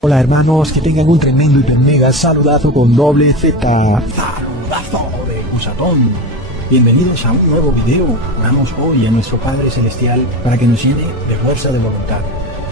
Hola hermanos, que tengan un tremendo y mega saludazo con doble Z. Saludazo de Cusatón. Bienvenidos a un nuevo video. Oramos hoy a nuestro Padre Celestial para que nos llene de fuerza de voluntad,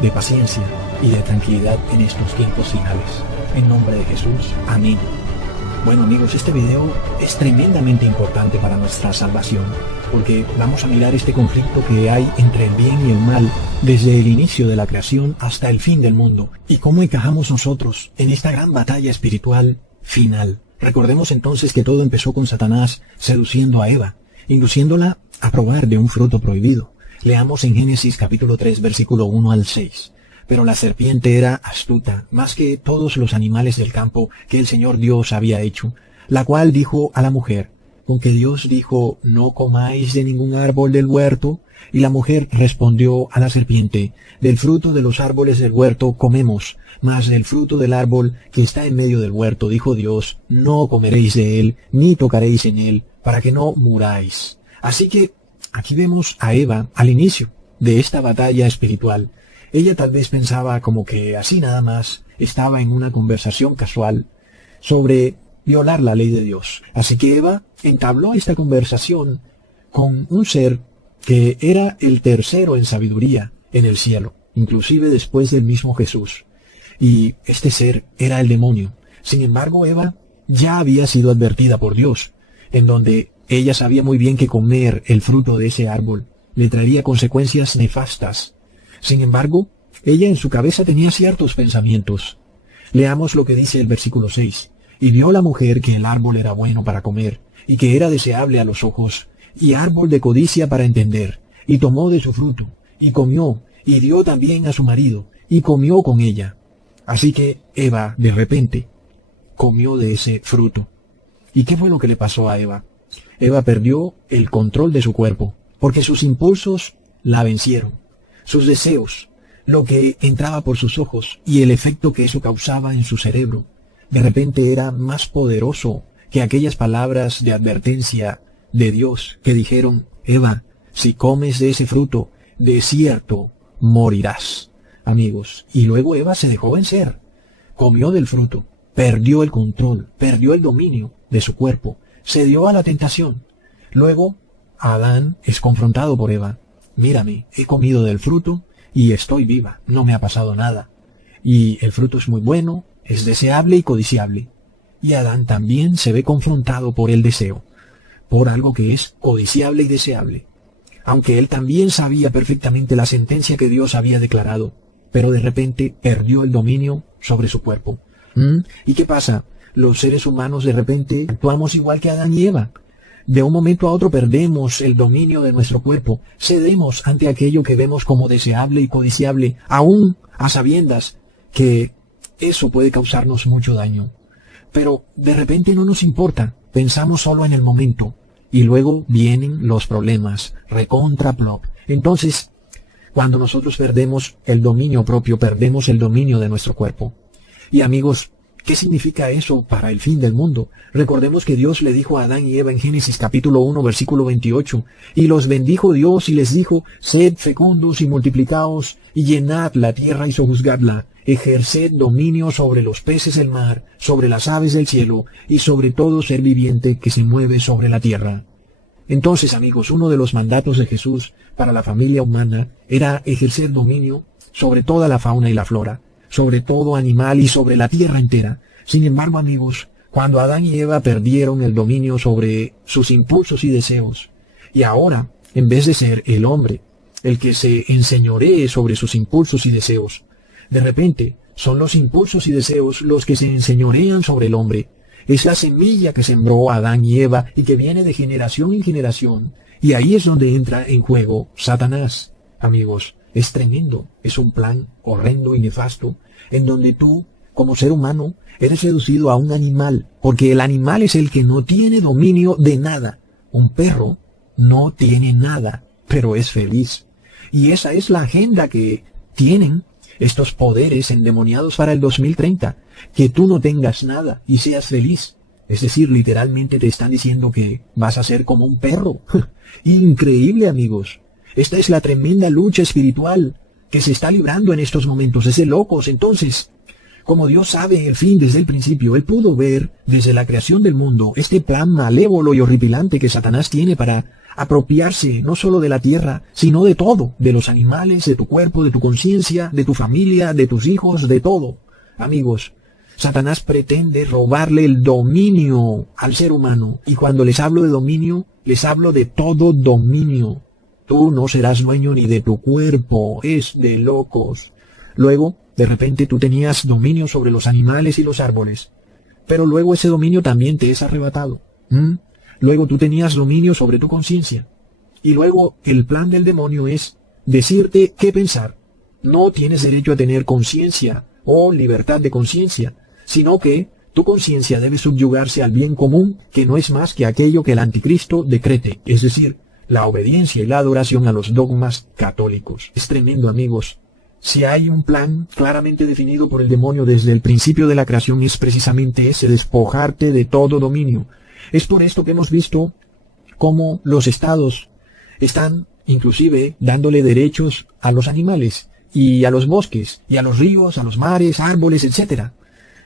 de paciencia y de tranquilidad en estos tiempos finales. En nombre de Jesús, amén. Bueno amigos, este video es tremendamente importante para nuestra salvación, porque vamos a mirar este conflicto que hay entre el bien y el mal desde el inicio de la creación hasta el fin del mundo, y cómo encajamos nosotros en esta gran batalla espiritual final. Recordemos entonces que todo empezó con Satanás seduciendo a Eva, induciéndola a probar de un fruto prohibido. Leamos en Génesis capítulo 3 versículo 1 al 6. Pero la serpiente era astuta, más que todos los animales del campo que el Señor Dios había hecho, la cual dijo a la mujer: ¿con que Dios dijo, no comáis de ningún árbol del huerto? Y la mujer respondió a la serpiente: del fruto de los árboles del huerto comemos, mas del fruto del árbol que está en medio del huerto, dijo Dios, no comeréis de él, ni tocaréis en él, para que no muráis. Así que aquí vemos a Eva al inicio de esta batalla espiritual. Ella tal vez pensaba como que así nada más estaba en una conversación casual sobre violar la ley de Dios. Así que Eva entabló esta conversación con un ser que era el tercero en sabiduría en el cielo, inclusive después del mismo Jesús. Y este ser era el demonio. Sin embargo, Eva ya había sido advertida por Dios, en donde ella sabía muy bien que comer el fruto de ese árbol le traería consecuencias nefastas. Sin embargo, ella en su cabeza tenía ciertos pensamientos. Leamos lo que dice el versículo 6. Y vio la mujer que el árbol era bueno para comer, y que era deseable a los ojos, y árbol de codicia para entender, y tomó de su fruto, y comió, y dio también a su marido, y comió con ella. Así que Eva, de repente, comió de ese fruto. ¿Y qué fue lo que le pasó a Eva? Eva perdió el control de su cuerpo, porque sus impulsos la vencieron. Sus deseos, lo que entraba por sus ojos, y el efecto que eso causaba en su cerebro, de repente era más poderoso que aquellas palabras de advertencia de Dios que dijeron: Eva, si comes de ese fruto, de cierto morirás. Amigos, y luego Eva se dejó vencer, comió del fruto, perdió el control, perdió el dominio de su cuerpo, se dio a la tentación. Luego Adán es confrontado por Eva: mírame, he comido del fruto y estoy viva, no me ha pasado nada. Y el fruto es muy bueno, es deseable y codiciable. Y Adán también se ve confrontado por el deseo, por algo que es codiciable y deseable. Aunque él también sabía perfectamente la sentencia que Dios había declarado, pero de repente perdió el dominio sobre su cuerpo. ¿Y qué pasa? Los seres humanos de repente actuamos igual que Adán y Eva. De un momento a otro perdemos el dominio de nuestro cuerpo, cedemos ante aquello que vemos como deseable y codiciable, aún a sabiendas que eso puede causarnos mucho daño. Pero de repente no nos importa, pensamos solo en el momento, y luego vienen los problemas, recontra plop. Entonces, cuando nosotros perdemos el dominio propio, perdemos el dominio de nuestro cuerpo. Y amigos, ¿qué significa eso para el fin del mundo? Recordemos que Dios le dijo a Adán y Eva en Génesis capítulo 1 versículo 28, y los bendijo Dios y les dijo: sed fecundos y multiplicaos, y llenad la tierra y sojuzgadla, ejerced dominio sobre los peces del mar, sobre las aves del cielo, y sobre todo ser viviente que se mueve sobre la tierra. Entonces, amigos, uno de los mandatos de Jesús para la familia humana era ejercer dominio sobre toda la fauna y la flora, sobre todo animal y sobre la tierra entera. Sin embargo, amigos, cuando Adán y Eva perdieron el dominio sobre sus impulsos y deseos, y ahora, en vez de ser el hombre el que se enseñoree sobre sus impulsos y deseos, de repente son los impulsos y deseos los que se enseñorean sobre el hombre. Es la semilla que sembró Adán y Eva y que viene de generación en generación. Y ahí es donde entra en juego Satanás. Amigos, es tremendo, es un plan horrendo y nefasto, en donde tú, como ser humano, eres reducido a un animal, porque el animal es el que no tiene dominio de nada. Un perro no tiene nada, pero es feliz. Y esa es la agenda que tienen estos poderes endemoniados para el 2030, que tú no tengas nada y seas feliz. Es decir, literalmente te están diciendo que vas a ser como un perro. Increíble, amigos. Esta es la tremenda lucha espiritual que se está librando en estos momentos. Es de locos. Entonces, Como Dios sabe el fin desde el principio, Él pudo ver desde la creación del mundo este plan malévolo y horripilante que Satanás tiene para apropiarse no solo de la tierra, sino de todo, de los animales, de tu cuerpo, de tu conciencia, de tu familia, de tus hijos, de todo. Amigos, Satanás pretende robarle el dominio al ser humano. Y cuando les hablo de dominio, les hablo de todo dominio. Tú no serás dueño ni de tu cuerpo, es de locos. Luego, de repente tú tenías dominio sobre los animales y los árboles, pero luego ese dominio también te es arrebatado. Luego tú tenías dominio sobre tu conciencia. Y luego el plan del demonio es decirte qué pensar. No tienes derecho a tener conciencia o libertad de conciencia, sino que tu conciencia debe subyugarse al bien común, que no es más que aquello que el anticristo decrete, es decir, la obediencia y la adoración a los dogmas católicos. Es tremendo, amigos. Si hay un plan claramente definido por el demonio desde el principio de la creación, es precisamente ese, despojarte de todo dominio. Es por esto que hemos visto cómo los estados están inclusive dándole derechos a los animales y a los bosques y a los ríos, a los mares, árboles, etc.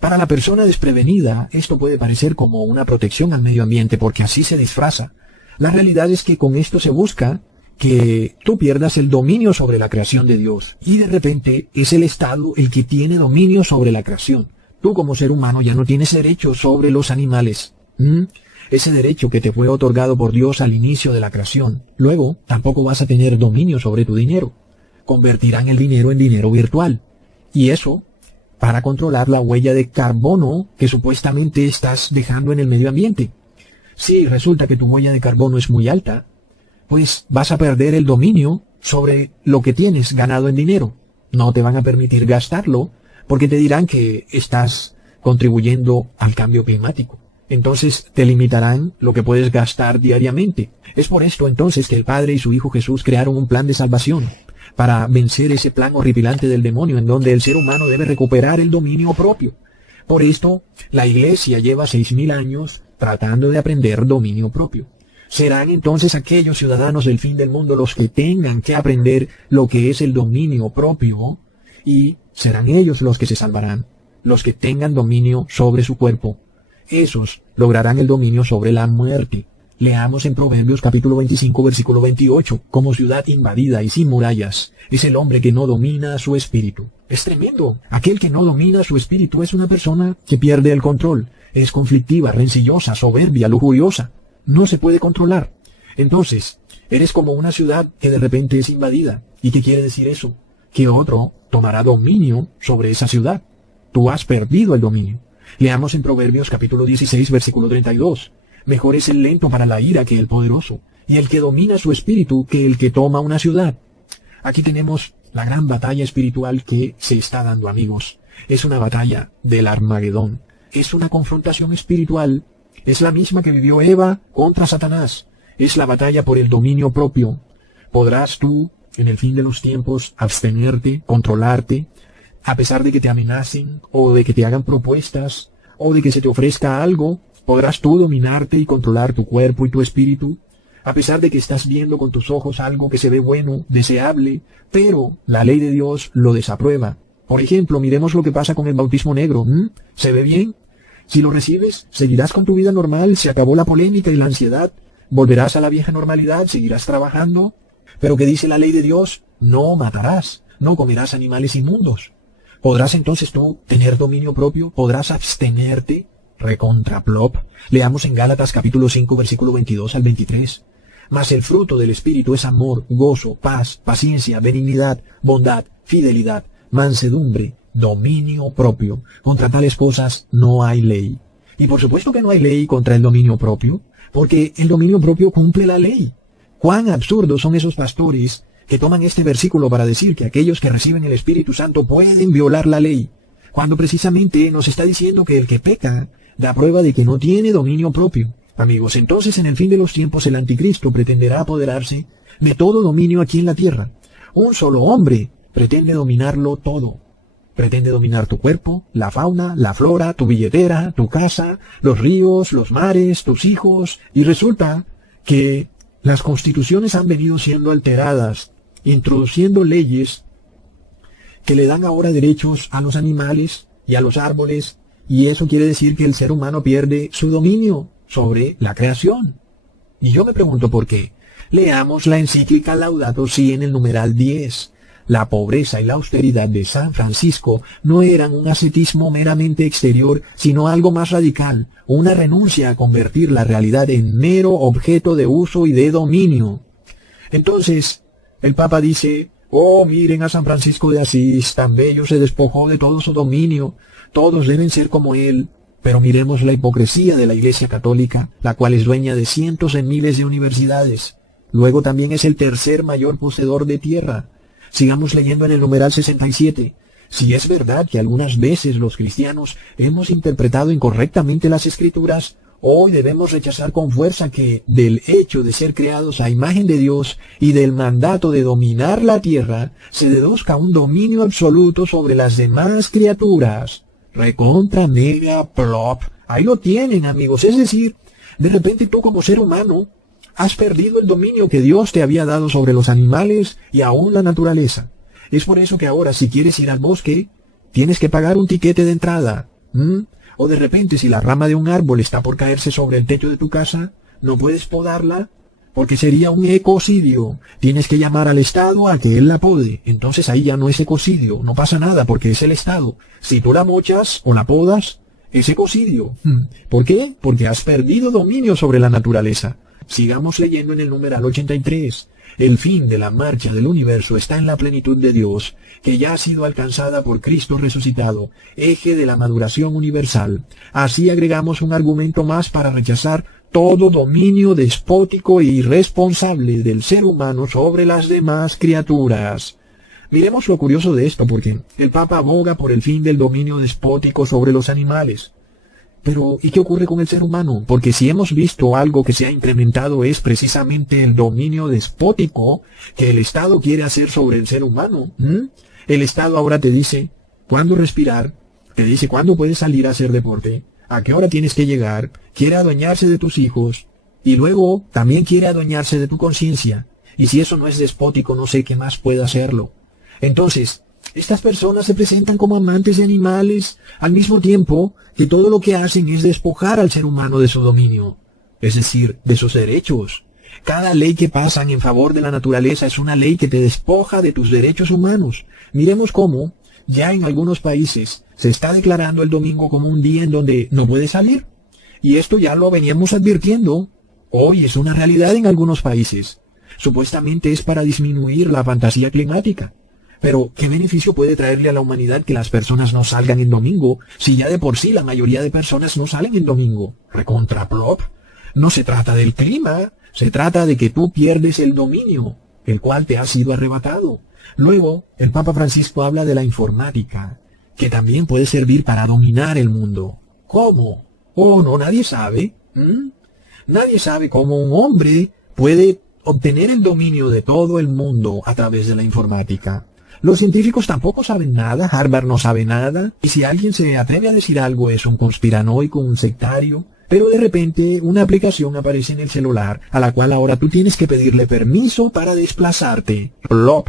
Para la persona desprevenida, esto puede parecer como una protección al medio ambiente porque así se disfraza. La realidad es que con esto se busca que tú pierdas el dominio sobre la creación de Dios. Y de repente es el Estado el que tiene dominio sobre la creación. Tú como ser humano ya no tienes derecho sobre los animales. Ese derecho que te fue otorgado por Dios al inicio de la creación. Luego tampoco vas a tener dominio sobre tu dinero. Convertirán el dinero en dinero virtual. Y eso para controlar la huella de carbono que supuestamente estás dejando en el medio ambiente. Si resulta que tu huella de carbono es muy alta, pues vas a perder el dominio sobre lo que tienes ganado en dinero. No te van a permitir gastarlo porque te dirán que estás contribuyendo al cambio climático. Entonces te limitarán lo que puedes gastar diariamente. Es por esto entonces que el Padre y su Hijo Jesús crearon un plan de salvación para vencer ese plan horripilante del demonio en donde el ser humano debe recuperar el dominio propio. Por esto, la Iglesia lleva 6.000 años tratando de aprender dominio propio. Serán entonces aquellos ciudadanos del fin del mundo los que tengan que aprender lo que es el dominio propio, y serán ellos los que se salvarán, los que tengan dominio sobre su cuerpo. Esos lograrán el dominio sobre la muerte. Leamos en Proverbios capítulo 25, versículo 28, como ciudad invadida y sin murallas, es el hombre que no domina su espíritu. Es tremendo. Aquel que no domina su espíritu es una persona que pierde el control, es conflictiva, rencillosa, soberbia, lujuriosa. No se puede controlar. Entonces, eres como una ciudad que de repente es invadida. ¿Y qué quiere decir eso? Que otro tomará dominio sobre esa ciudad. Tú has perdido el dominio. Leamos en Proverbios capítulo 16, versículo 32. Mejor es el lento para la ira que el poderoso, y el que domina su espíritu que el que toma una ciudad. Aquí tenemos la gran batalla espiritual que se está dando, amigos. Es una batalla del Armagedón. Es una confrontación espiritual. Es la misma que vivió Eva contra Satanás. Es la batalla por el dominio propio. ¿Podrás tú, en el fin de los tiempos, abstenerte, controlarte, a pesar de que te amenacen, o de que te hagan propuestas, o de que se te ofrezca algo? ¿Podrás tú dominarte y controlar tu cuerpo y tu espíritu? A pesar de que estás viendo con tus ojos algo que se ve bueno, deseable, pero la ley de Dios lo desaprueba. Por ejemplo, miremos lo que pasa con el bautismo negro. ¿Se ve bien? Si lo recibes, seguirás con tu vida normal, se acabó la polémica y la ansiedad, volverás a la vieja normalidad, seguirás trabajando. Pero ¿qué dice la ley de Dios? No matarás, no comerás animales inmundos. ¿Podrás entonces tú tener dominio propio? ¿Podrás abstenerte? Recontraplop. Leamos en Gálatas capítulo 5, versículo 22 al 23. Mas el fruto del Espíritu es amor, gozo, paz, paciencia, benignidad, bondad, fidelidad, mansedumbre, dominio propio. Contra tales cosas no hay ley. Y por supuesto que no hay ley contra el dominio propio, porque el dominio propio cumple la ley. Cuán absurdos son esos pastores que toman este versículo para decir que aquellos que reciben el Espíritu Santo pueden violar la ley, cuando precisamente nos está diciendo que el que peca da prueba de que no tiene dominio propio. Amigos, entonces en el fin de los tiempos el anticristo pretenderá apoderarse de todo dominio aquí en la tierra. Un solo hombre pretende dominarlo todo. Pretende dominar tu cuerpo, la fauna, la flora, tu billetera, tu casa, los ríos, los mares, tus hijos, y resulta que las constituciones han venido siendo alteradas, introduciendo leyes que le dan ahora derechos a los animales, y a los árboles, y eso quiere decir que el ser humano pierde su dominio sobre la creación. Y yo me pregunto por qué. Leamos la encíclica Laudato Si en el numeral 10. La pobreza y la austeridad de San Francisco no eran un ascetismo meramente exterior, sino algo más radical, una renuncia a convertir la realidad en mero objeto de uso y de dominio. Entonces, el Papa dice, oh, miren a San Francisco de Asís, tan bello, se despojó de todo su dominio, todos deben ser como él. Pero miremos la hipocresía de la Iglesia Católica, la cual es dueña de cientos de miles de universidades. Luego también es el tercer mayor poseedor de tierra. Sigamos leyendo en el numeral 67. Si es verdad que algunas veces los cristianos hemos interpretado incorrectamente las Escrituras, hoy debemos rechazar con fuerza que del hecho de ser creados a imagen de Dios y del mandato de dominar la tierra, se deduzca un dominio absoluto sobre las demás criaturas. Recontra mega plop. Ahí lo tienen, amigos. Es decir, de repente tú como ser humano has perdido el dominio que Dios te había dado sobre los animales y aún la naturaleza. Es por eso que ahora si quieres ir al bosque, tienes que pagar un tiquete de entrada. O de repente si la rama de un árbol está por caerse sobre el techo de tu casa, no puedes podarla porque sería un ecocidio. Tienes que llamar al Estado a que él la pode. Entonces ahí ya no es ecocidio, no pasa nada porque es el Estado. Si tú la mochas o la podas, es ecocidio. ¿Por qué? Porque has perdido dominio sobre la naturaleza. Sigamos leyendo en el numeral 83. El fin de la marcha del universo está en la plenitud de Dios, que ya ha sido alcanzada por Cristo resucitado, eje de la maduración universal. Así agregamos un argumento más para rechazar todo dominio despótico e irresponsable del ser humano sobre las demás criaturas. Miremos lo curioso de esto, porque el Papa aboga por el fin del dominio despótico sobre los animales. Pero, ¿y qué ocurre con el ser humano? Porque si hemos visto algo que se ha incrementado es precisamente el dominio despótico que el Estado quiere hacer sobre el ser humano. El Estado ahora te dice cuándo respirar, te dice cuándo puedes salir a hacer deporte, a qué hora tienes que llegar, quiere adueñarse de tus hijos, y luego también quiere adueñarse de tu conciencia. Y si eso no es despótico, no sé qué más puede hacerlo. Entonces, estas personas se presentan como amantes de animales, al mismo tiempo que todo lo que hacen es despojar al ser humano de su dominio, es decir, de sus derechos. Cada ley que pasan en favor de la naturaleza es una ley que te despoja de tus derechos humanos. Miremos cómo, ya en algunos países, se está declarando el domingo como un día en donde no puedes salir. Y esto ya lo veníamos advirtiendo. Hoy es una realidad en algunos países. Supuestamente es para disminuir la fantasía climática. Pero, ¿qué beneficio puede traerle a la humanidad que las personas no salgan en domingo, si ya de por sí la mayoría de personas no salen en domingo? Recontraplop. No se trata del clima, se trata de que tú pierdes el dominio, el cual te ha sido arrebatado. Luego, el Papa Francisco habla de la informática, que también puede servir para dominar el mundo. ¿Cómo? Oh, no, nadie sabe. Nadie sabe cómo un hombre puede obtener el dominio de todo el mundo a través de la informática. Los científicos tampoco saben nada, Harvard no sabe nada, y si alguien se atreve a decir algo es un conspiranoico, un sectario. Pero de repente una aplicación aparece en el celular, a la cual ahora tú tienes que pedirle permiso para desplazarte. Plop.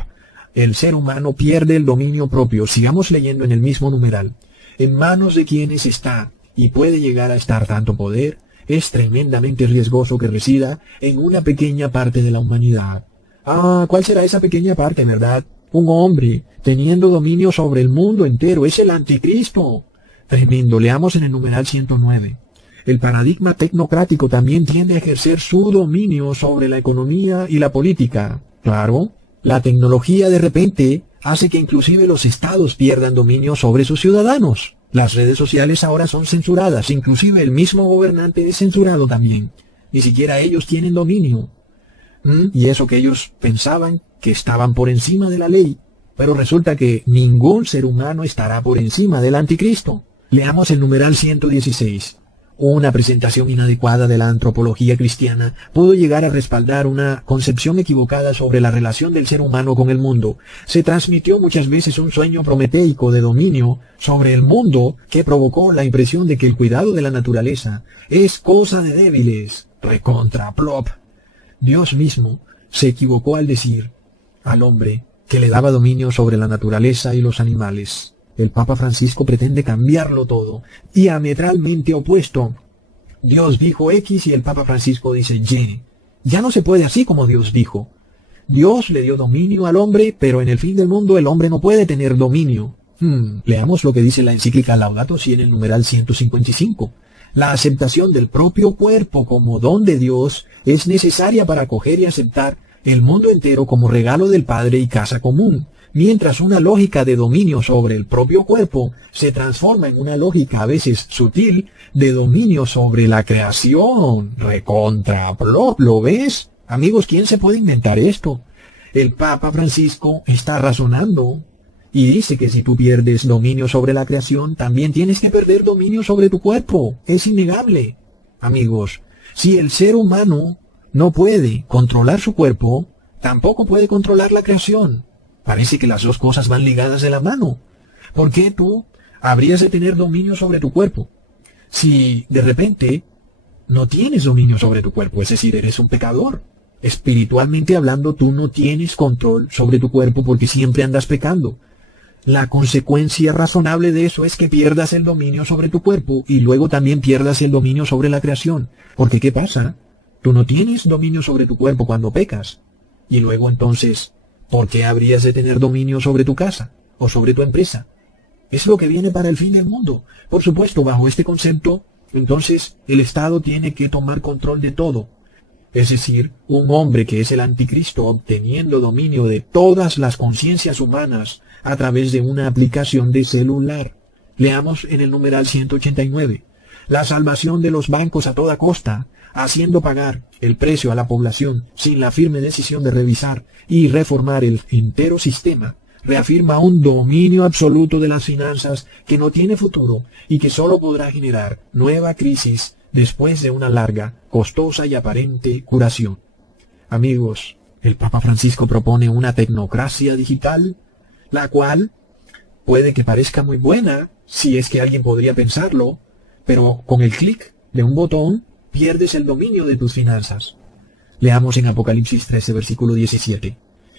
El ser humano pierde el dominio propio. Sigamos leyendo en el mismo numeral. En manos de quienes está, y puede llegar a estar tanto poder, es tremendamente riesgoso que resida en una pequeña parte de la humanidad. ¿Cuál será esa pequeña parte, verdad? Un hombre, teniendo dominio sobre el mundo entero, es el anticristo. Tremendo. Leamos en el numeral 109. El paradigma tecnocrático también tiende a ejercer su dominio sobre la economía y la política. Claro, la tecnología de repente hace que inclusive los estados pierdan dominio sobre sus ciudadanos. Las redes sociales ahora son censuradas, inclusive el mismo gobernante es censurado también. Ni siquiera ellos tienen dominio. Y eso que ellos pensaban que estaban por encima de la ley. Pero resulta que ningún ser humano estará por encima del anticristo. Leamos el numeral 116. Una presentación inadecuada de la antropología cristiana pudo llegar a respaldar una concepción equivocada sobre la relación del ser humano con el mundo. Se transmitió muchas veces un sueño prometeico de dominio sobre el mundo que provocó la impresión de que el cuidado de la naturaleza es cosa de débiles. Recontraplop. Dios mismo se equivocó al decir al hombre que le daba dominio sobre la naturaleza y los animales. El Papa Francisco pretende cambiarlo todo, diametralmente opuesto. Dios dijo X y el Papa Francisco dice Y. Ya no se puede así como Dios dijo. Dios le dio dominio al hombre, pero en el fin del mundo el hombre no puede tener dominio. Leamos lo que dice la encíclica Laudato Si en el numeral 155. La aceptación del propio cuerpo como don de Dios es necesaria para acoger y aceptar el mundo entero como regalo del Padre y casa común, mientras una lógica de dominio sobre el propio cuerpo se transforma en una lógica a veces sutil de dominio sobre la creación. ¿Lo ves? Amigos, ¿quién se puede inventar esto? El Papa Francisco está razonando y dice que si tú pierdes dominio sobre la creación, también tienes que perder dominio sobre tu cuerpo. Es innegable. Amigos, si el ser humano no puede controlar su cuerpo, tampoco puede controlar la creación. Parece que las dos cosas van ligadas de la mano. ¿Por qué tú habrías de tener dominio sobre tu cuerpo si de repente no tienes dominio sobre tu cuerpo? Es decir, eres un pecador. Espiritualmente hablando, tú no tienes control sobre tu cuerpo porque siempre andas pecando. La consecuencia razonable de eso es que pierdas el dominio sobre tu cuerpo y luego también pierdas el dominio sobre la creación. Porque ¿qué pasa? Tú no tienes dominio sobre tu cuerpo cuando pecas. Y luego entonces, ¿por qué habrías de tener dominio sobre tu casa o sobre tu empresa? Es lo que viene para el fin del mundo. Por supuesto, bajo este concepto, entonces el Estado tiene que tomar control de todo. Es decir, un hombre que es el anticristo obteniendo dominio de todas las conciencias humanas a través de una aplicación de celular. Leamos en el numeral 189. La salvación de los bancos a toda costa, haciendo pagar el precio a la población sin la firme decisión de revisar y reformar el entero sistema, reafirma un dominio absoluto de las finanzas que no tiene futuro y que solo podrá generar nueva crisis después de una larga, costosa y aparente curación. Amigos, el Papa Francisco propone una tecnocracia digital, la cual puede que parezca muy buena, si es que alguien podría pensarlo, pero con el clic de un botón pierdes el dominio de tus finanzas. Leamos en Apocalipsis 13, versículo 17.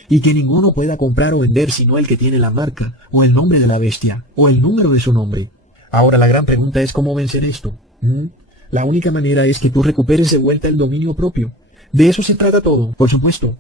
Y que ninguno pueda comprar o vender sino el que tiene la marca, o el nombre de la bestia, o el número de su nombre. Ahora la gran pregunta es cómo vencer esto. La única manera es que tú recuperes de vuelta el dominio propio. De eso se trata todo, por supuesto.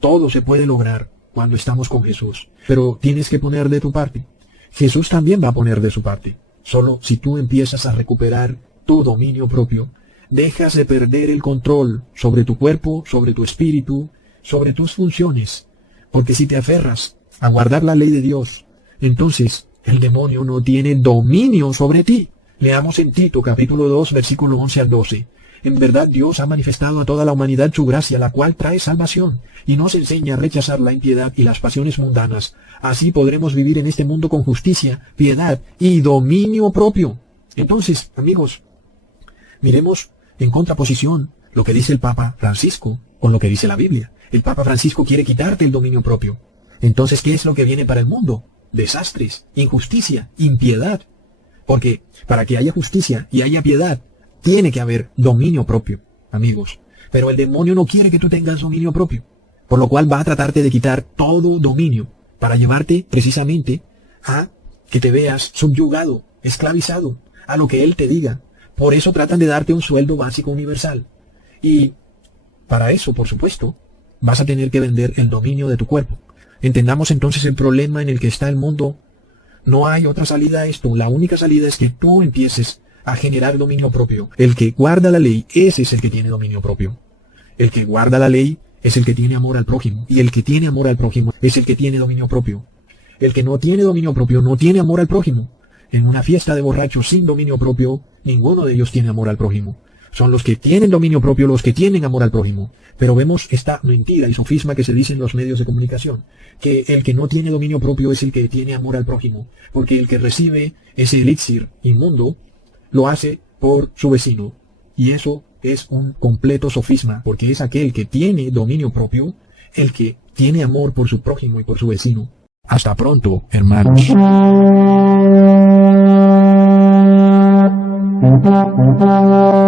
Todo se puede lograr cuando estamos con Jesús, pero tienes que poner de tu parte. Jesús también va a poner de su parte. Solo si tú empiezas a recuperar tu dominio propio, dejas de perder el control sobre tu cuerpo, sobre tu espíritu, sobre tus funciones. Porque si te aferras a guardar la ley de Dios, entonces el demonio no tiene dominio sobre ti. Leamos en Tito capítulo 2 versículo 11 al 12. En verdad Dios ha manifestado a toda la humanidad su gracia, la cual trae salvación, y nos enseña a rechazar la impiedad y las pasiones mundanas. Así podremos vivir en este mundo con justicia, piedad y dominio propio. Entonces, amigos, miremos en contraposición lo que dice el Papa Francisco con lo que dice la Biblia. El Papa Francisco quiere quitarte el dominio propio. Entonces, ¿qué es lo que viene para el mundo? Desastres, injusticia, impiedad. Porque para que haya justicia y haya piedad, tiene que haber dominio propio, amigos. Pero el demonio no quiere que tú tengas dominio propio, por lo cual va a tratarte de quitar todo dominio para llevarte precisamente a que te veas subyugado, esclavizado a lo que él te diga. Por eso tratan de darte un sueldo básico universal. Y para eso, por supuesto, vas a tener que vender el dominio de tu cuerpo. Entendamos entonces el problema en el que está el mundo. No hay otra salida a esto. La única salida es que tú empieces a generar dominio propio. El que guarda la ley, ese es el que tiene dominio propio. El que guarda la ley es el que tiene amor al prójimo. Y el que tiene amor al prójimo es el que tiene dominio propio. El que no tiene dominio propio no tiene amor al prójimo. En una fiesta de borrachos sin dominio propio, ninguno de ellos tiene amor al prójimo. Son los que tienen dominio propio los que tienen amor al prójimo. Pero vemos esta mentira y sofisma que se dice en los medios de comunicación, que el que no tiene dominio propio es el que tiene amor al prójimo, porque el que recibe ese elixir inmundo lo hace por su vecino. Y eso es un completo sofisma, porque es aquel que tiene dominio propio el que tiene amor por su prójimo y por su vecino. Hasta pronto, hermanos. Thank you.